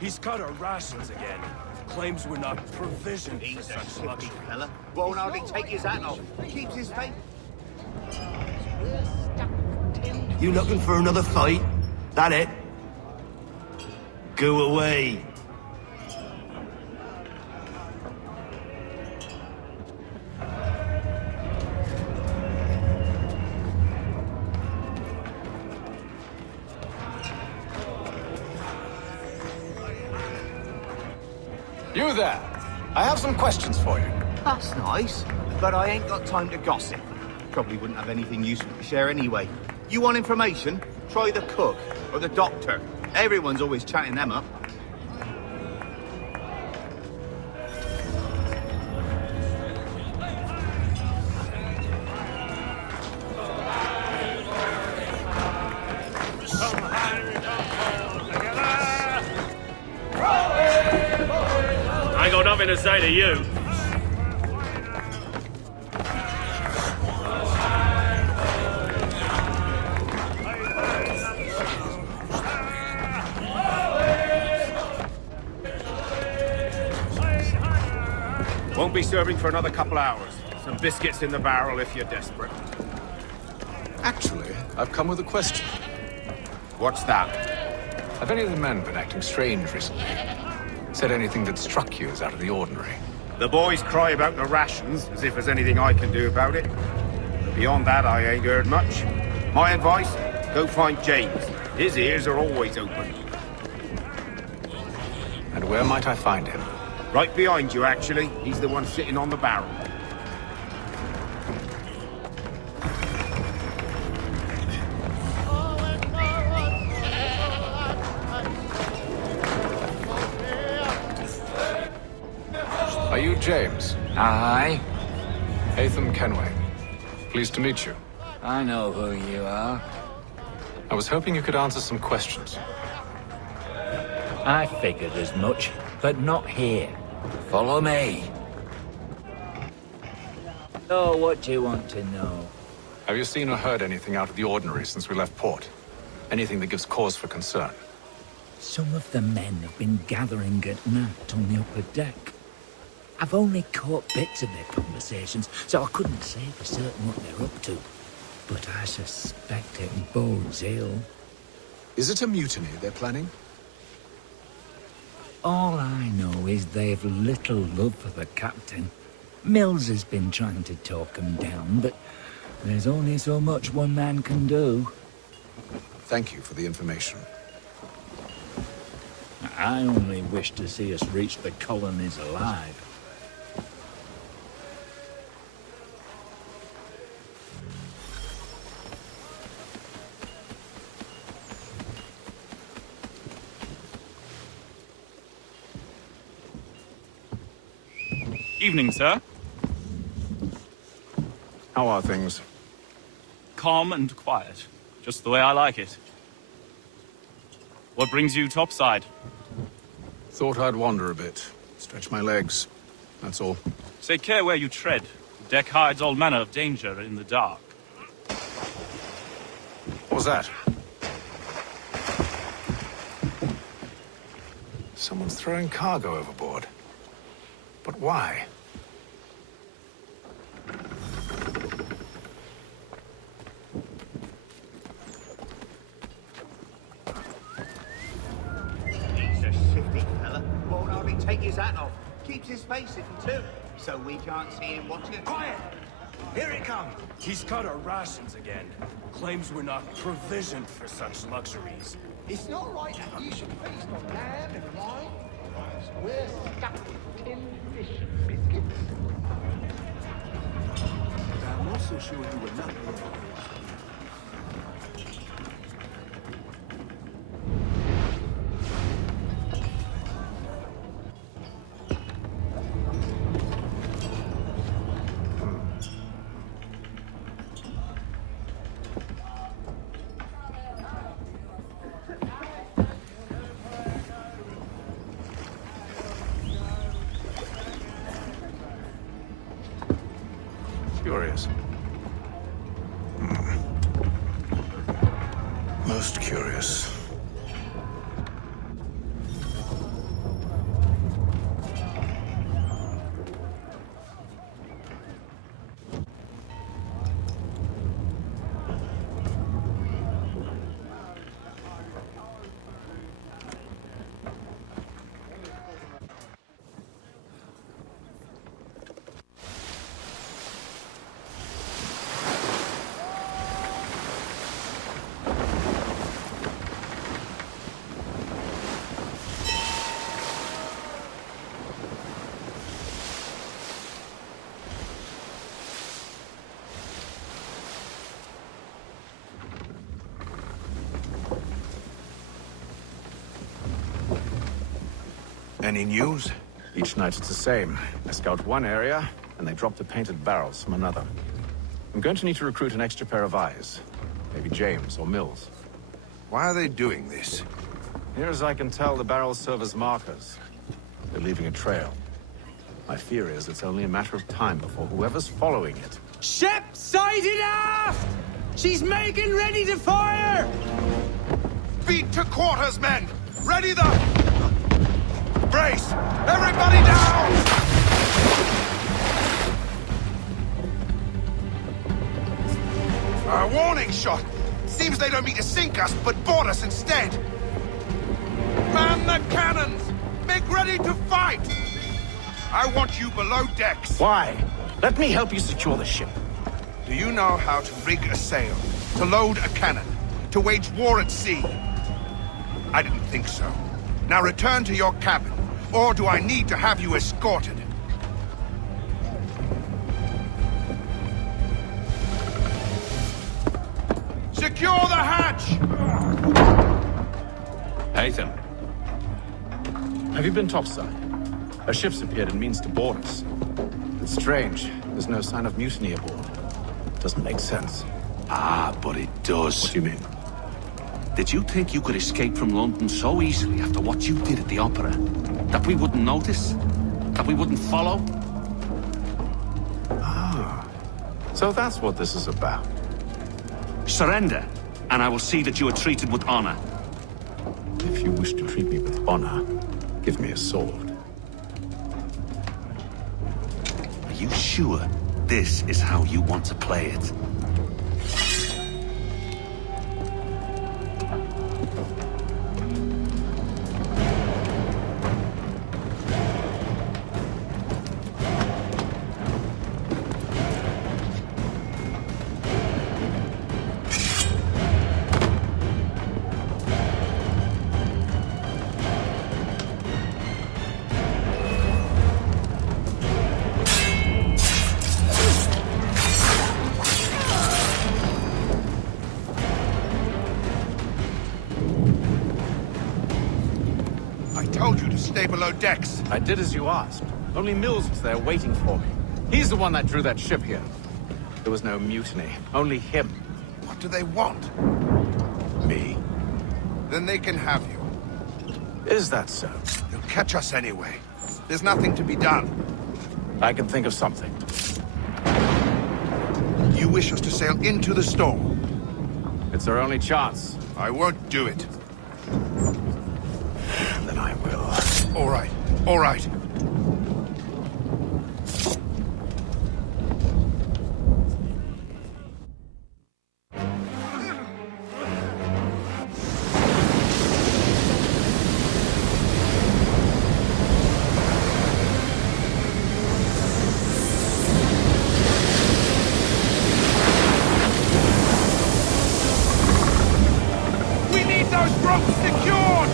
He's cut our rations again. Claims we're not provisioned for He's a such shifty luxury. fella. Won't hardly take his hat off. Keeps his face. You looking for another fight? That it? Go away. You there. I have some questions for you. That's nice, but I ain't got time to gossip. Probably wouldn't have anything useful to share anyway. You want information? Try the cook or the doctor. Everyone's always chatting them up. I ain't got nothing to say to you. Won't be serving for another couple hours. Some biscuits in the barrel if you're desperate. Actually, I've come with a question. What's that? Have any of the men been acting strange recently? Said anything that struck you as out of the ordinary? The boys cry about the rations, as if there's anything I can do about it. Beyond that, I ain't heard much. My advice, go find James. His ears are always open. And where might I find him? Right behind you, actually. He's the one sitting on the barrel. Are you James? Aye, Hatham Kenway. Pleased to meet you. I know who you are. I was hoping you could answer some questions. I figured as much, but not here. Follow me. So, what do you want to know? Have you seen or heard anything out of the ordinary since we left port? Anything that gives cause for concern? Some of the men have been gathering at night on the upper deck. I've only caught bits of their conversations, so I couldn't say for certain what they're up to. But I suspect it bodes ill. Is it a mutiny they're planning? All I know is they've little love for the captain. Mills has been trying to talk him down, but there's only so much one man can do. Thank you for the information. I only wish to see us reach the colonies alive. Evening, sir. How are things? Calm and quiet. Just the way I like it. What brings you topside? Thought I'd wander a bit. Stretch my legs. That's all. Take care where you tread. The deck hides all manner of danger in the dark. What was that? Someone's throwing cargo overboard. But why? He's a shifty fella. Won't hardly take his hat off. Keeps his face hidden too, so we can't see him watching it. Quiet! Here it comes! He's cut our rations again. Claims we're not provisioned for such luxuries. It's not right that you should feast on lamb and wine. We're stuffed with tinned fish and biscuits. I'm also sure you were not there. Curious. Most curious. Any news? Each night it's the same. I scout one area, and they drop the painted barrels from another. I'm going to need to recruit an extra pair of eyes. Maybe James or Mills. Why are they doing this? Near as I can tell, the barrels serve as markers. They're leaving a trail. My fear is it's only a matter of time before whoever's following it... Ship sighted aft! She's making ready to fire! Beat to quarters, men! Ready the... Brace! Everybody down! A warning shot! Seems they don't mean to sink us, but board us instead! Man the cannons! Make ready to fight! I want you below decks. Why? Let me help you secure the ship. Do you know how to rig a sail? To load a cannon? To wage war at sea? I didn't think so. Now return to your cabin, or do I need to have you escorted? Secure the hatch! Haytham. Have you been topside? A ship's appeared and means to board us. It's strange. There's no sign of mutiny aboard. Doesn't make sense. Ah, but it does. What do you mean? Did you think you could escape from London so easily after what you did at the Opera? That we wouldn't notice? That we wouldn't follow? Ah. So that's what this is about. Surrender, and I will see that you are treated with honor. If you wish to treat me with honor, give me a sword. Are you sure this is how you want to play it? Stay below decks. I did as you asked. Only Mills was there waiting for me. He's the one that drew that ship here. There was no mutiny. Only him. What do they want? Me. Then they can have you. Is that so? They'll catch us anyway. There's nothing to be done. I can think of something. You wish us to sail into the storm? It's our only chance. I won't do it. Then I will. All right. All right. We need those ropes secured!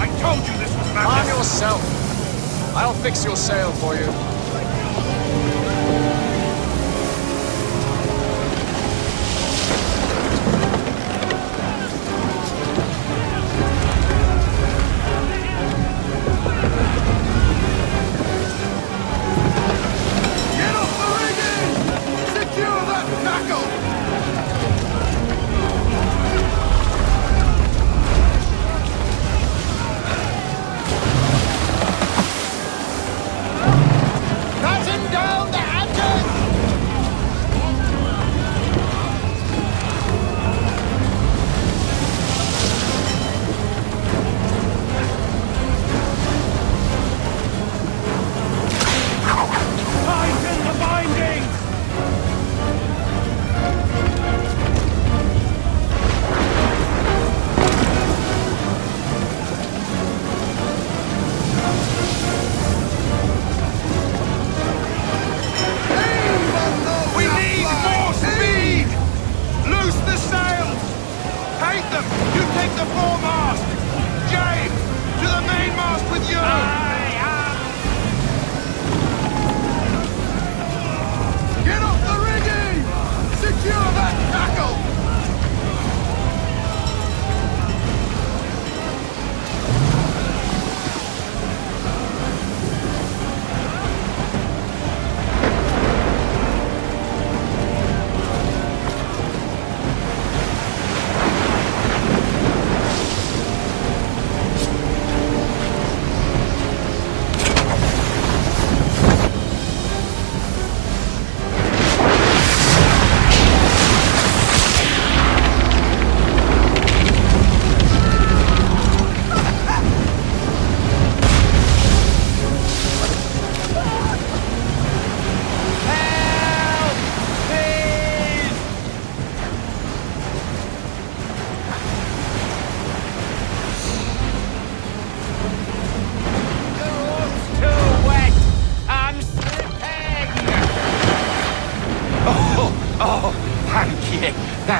I told you this was madness! Arm yourself. I'll fix your sail for you. Get off the rigging! Secure that tackle!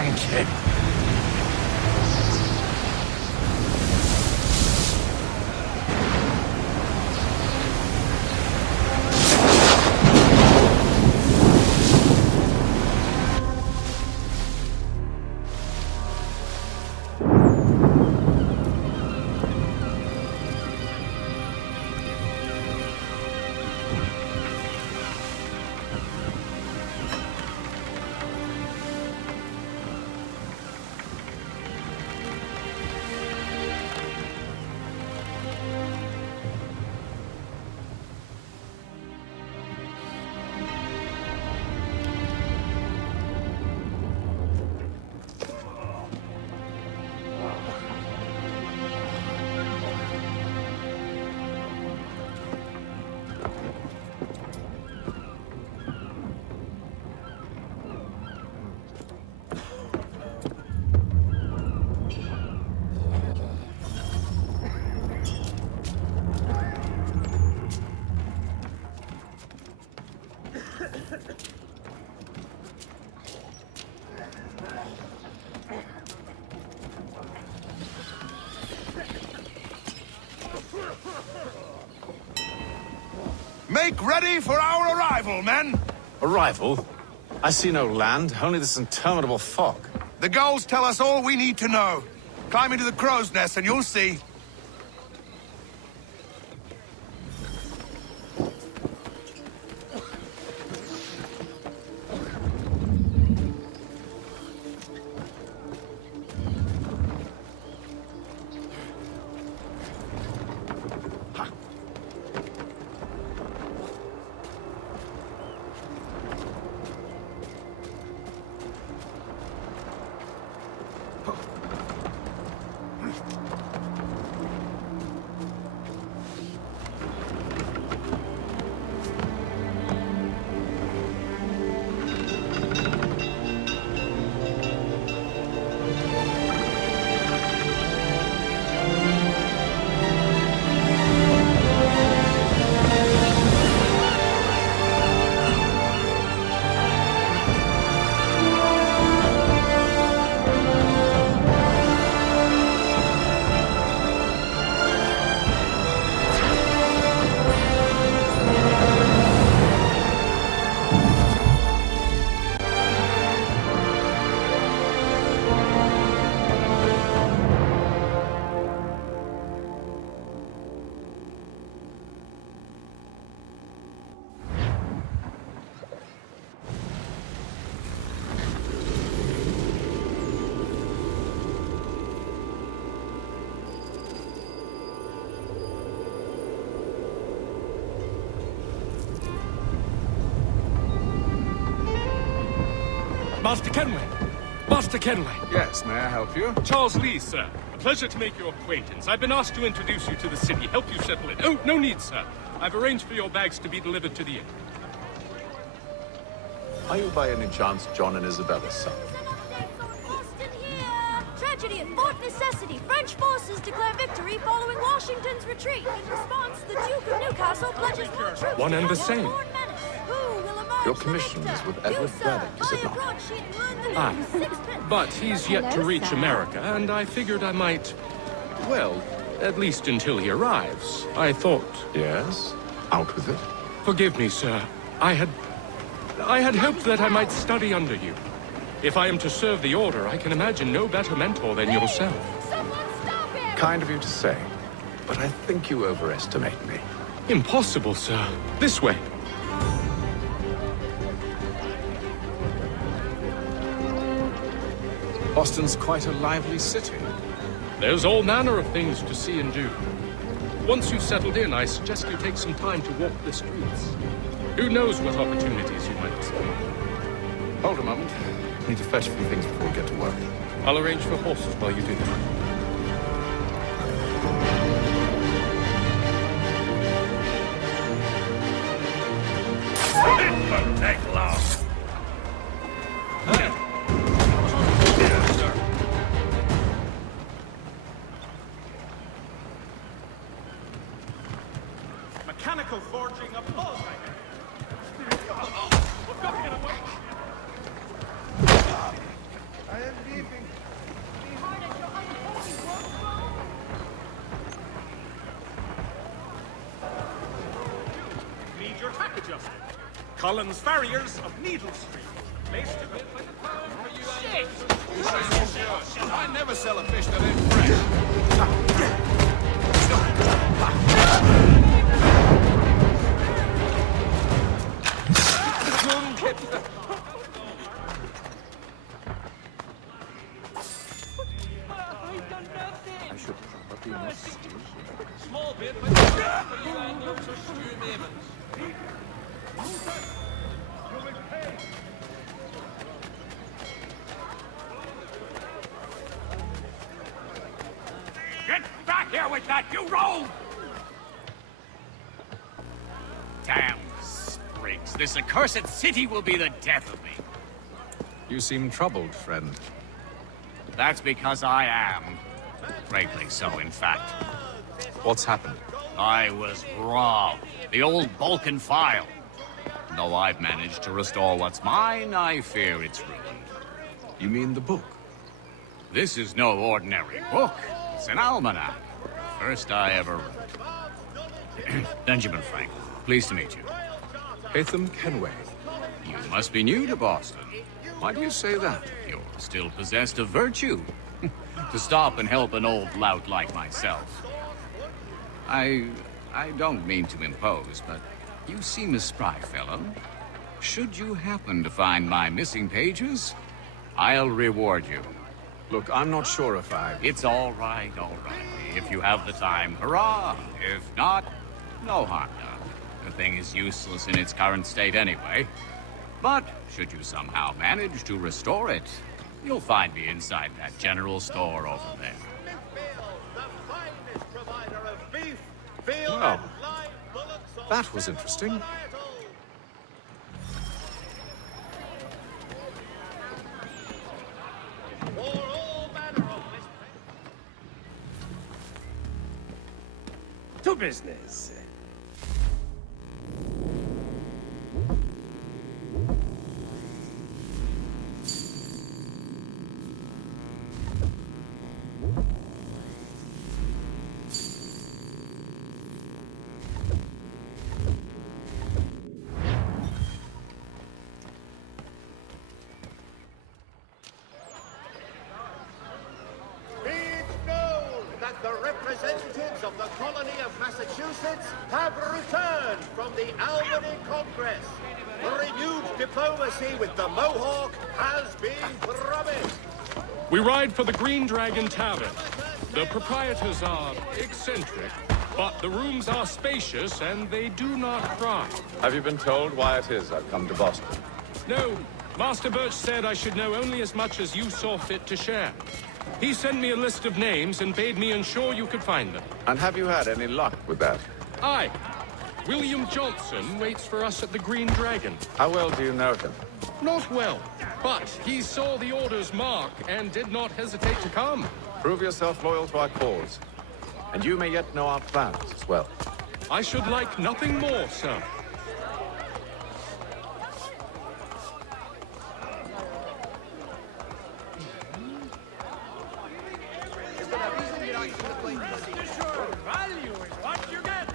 Thank you. Make ready for our arrival, men! Arrival? I see no land, only this interminable fog. The gulls tell us all we need to know. Climb into the crow's nest and you'll see. Master Kenway! Master Kenway! Yes, may I help you? Charles Lee, sir. A pleasure to make your acquaintance. I've been asked to introduce you to the city, help you settle in. Oh, no need, sir. I've arranged for your bags to be delivered to the inn. Are you by any chance John and Isabella's son? Boston here! Tragedy at Fort Necessity. French forces declare victory following Washington's retreat. In response, the Duke of Newcastle pledges more troops. One and the same. Your commission is with Edward Burdick, is it not? Ah, but he's yet to reach America, and I figured I might... Well, at least until he arrives. I thought... Yes? Out with it. Forgive me, sir. I had hoped that I might study under you. If I am to serve the Order, I can imagine no better mentor than yourself. Kind of you to say, but I think you overestimate me. Impossible, sir. This way. Boston's quite a lively city. There's all manner of things to see and do. Once you've settled in, I suggest you take some time to walk the streets. Who knows what opportunities you might see. Hold a moment. I need to fetch a few things before we get to work. I'll arrange for horses while you do that. It won't take long. Mechanical forging of pulse. We've got to get away. I am Need your tack adjusted. Cullen's Farriers of Needle Street. Place to bid by the pound for you. Shit! I never sell a fish that ain't fresh. I should probably not stay here. Small bid by the pound for you anglers of Stew Maimons. Get back here with that, you rogue! Damn sprigs. This accursed city will be the death of me. You seem troubled, friend. That's because I am. Greatly so, in fact. What's happened? I was robbed. The old Balkan file. Though I've managed to restore what's mine, I fear it's ruined. You mean the book? This is no ordinary book. It's an almanac. First I ever wrote. Benjamin Franklin, pleased to meet you. Hatham Kenway. You must be new to Boston. Why do you say that? You're still possessed of virtue. To stop and help an old lout like myself. I don't mean to impose, but you seem a spry fellow. Should you happen to find my missing pages, I'll reward you. Look, I'm not sure if I... It's all right. If you have the time, hurrah! If not, no harm done. The thing is useless in its current state anyway. But should you somehow manage to restore it, you'll find me inside that general store over there. Well, that was interesting. To business. The representatives of the colony of Massachusetts have returned from the Albany Congress. Renewed diplomacy with the Mohawk has been promised. We ride for the Green Dragon Tavern. The proprietors are eccentric, but the rooms are spacious and they do not cry. Have you been told why it is I've come to Boston? No, Master Birch said I should know only as much as you saw fit to share. He sent me a list of names and bade me ensure you could find them. And have you had any luck with that? Aye. William Johnson waits for us at the Green Dragon. How well do you know him? Not well, but he saw the order's mark and did not hesitate to come. Prove yourself loyal to our cause. And you may yet know our plans as well. I should like nothing more, sir. Value is what you get.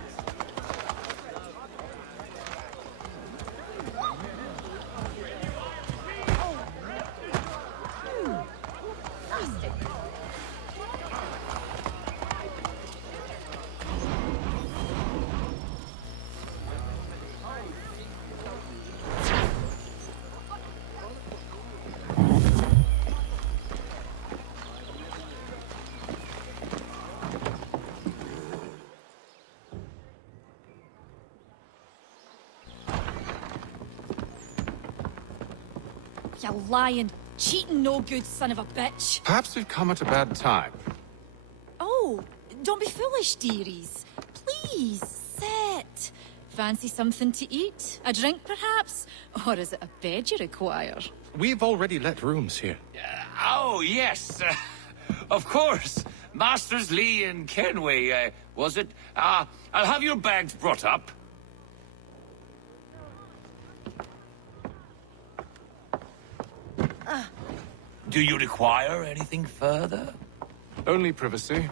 You lying, cheating, no good son of a bitch. Perhaps we've come at a bad time. Oh, don't be foolish, dearies. Please, sit. Fancy something to eat? A drink, perhaps? Or is it a bed you require? We've already let rooms here. Oh, yes. Of course. Masters Lee and Kenway, was it? I'll have your bags brought up. Do you require anything further? Only privacy.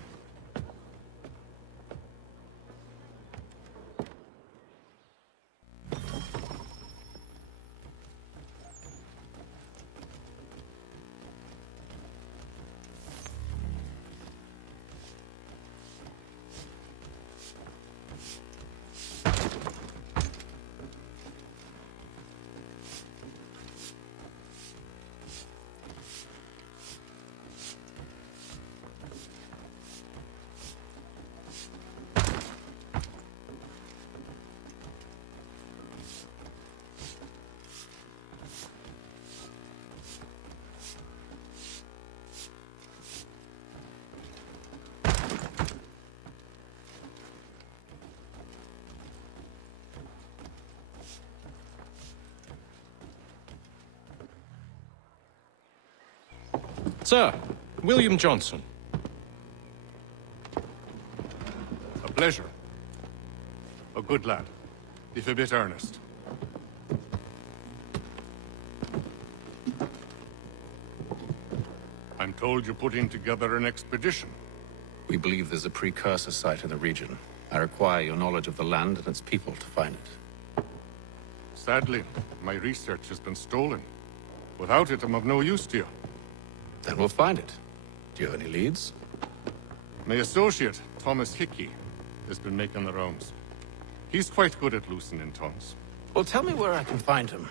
Sir, William Johnson. A pleasure. A good lad, if a bit earnest. I'm told you're putting together an expedition. We believe there's a precursor site in the region. I require your knowledge of the land and its people to find it. Sadly, my research has been stolen. Without it, I'm of no use to you. Then we'll find it. Do you have any leads? My associate, Thomas Hickey, has been making the rounds. He's quite good at loosening tongues. Well, tell me where I can find him.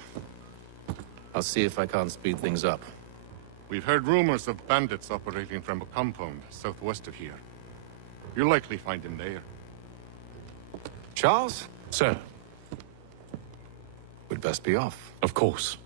I'll see if I can't speed things up. We've heard rumors of bandits operating from a compound southwest of here. You'll likely find him there. Charles? Sir. We'd best be off. Of course.